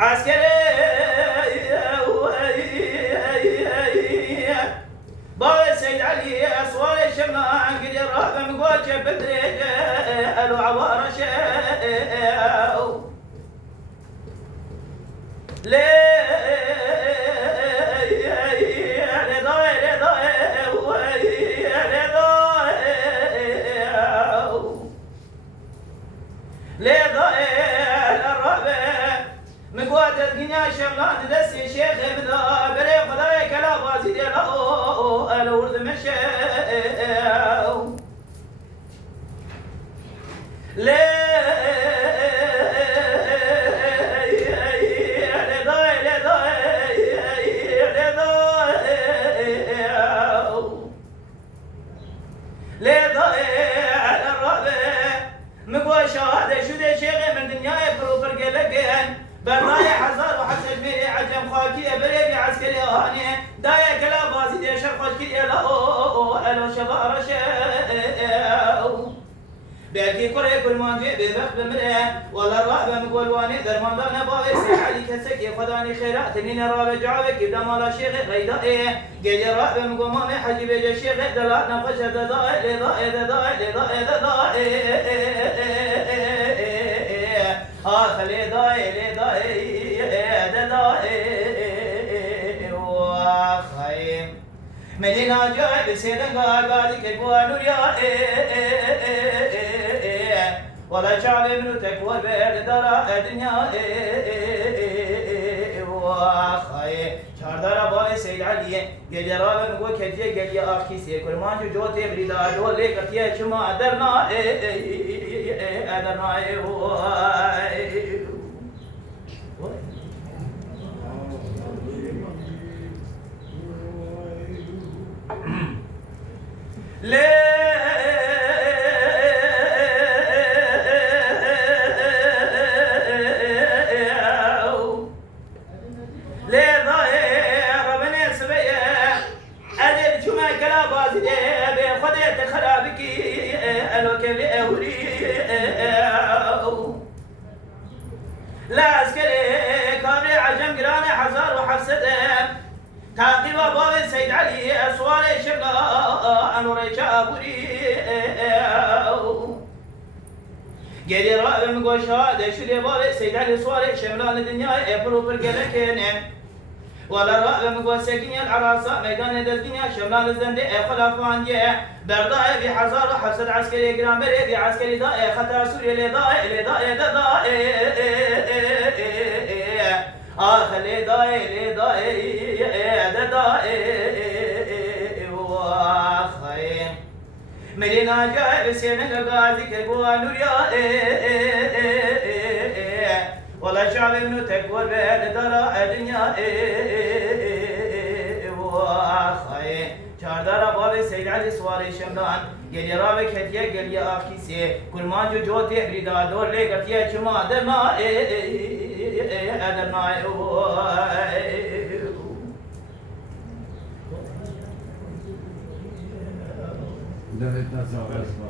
عسكري باوي سيد علي أسوار الشمال قد يراب مقوجة بدري ألو عوار شاو مقوات الدنيا شملان دسي شيخ بذا بري خداي كلا بازي ديالو الورد مشاو مقوى شهادة شو دي شيخ من دنيا يفرو فرق لقين برناي حزار وحسن بيري عجم خاكي بري بعسكري هاني دايا كلا بازي دي شرخوش كي الو شبار شاو بيكي كوري كل مانجي ببخ بمرئ والله الرابع مقول واني درمان دانا باوي سيحالي كسك يخداني خيرات من الرابع جعوك يبدا مالا شيخ غيدائي قيل الرابع مقول مامي حجي بيجي شيخ دلات نفش ددائي لدائي ددائي لدائي ددائي خلي دائي لدائي ددائي وخيم مدينة جاي بسيدن قاعد كيبوا نوريا ولا شعب منو تكور بيد درا الدنيا وخاي شاردارا باي سيد علي جرا من قو كجي قال يا اخي سي كل ما جو جوتي بريدا دول كتيه شما درنا درنا لا عسكري كابري عجم قراني حزار وحفصد تعقيب باب سيد علي أسوار شبنا أنو ريشا أبوري قيدي رابع مقوى شهادة شدي باب سيد علي أسوار شملان الدنيا يفرو برقلكين ولا رابع مقوى ساكنين العراصة ميدان الدنيا شملان الزندي خلافان جيه بردائي بحزار وحفصد عسكري قران بري بعسكري دائي خطر سوري لدائي لدائي دائي خلي دائي لدائي دائي وخي مدينة جاي بسينك غازي كيبوا نوريا ولا شعب منو تكور بيد درا الدنيا وخي شاردارا باب سيد علي سواري شملان قال رابك هديه قال يا اخي سي كل ما جو جوتي بريدا دور لي قتيه شما درنا درنا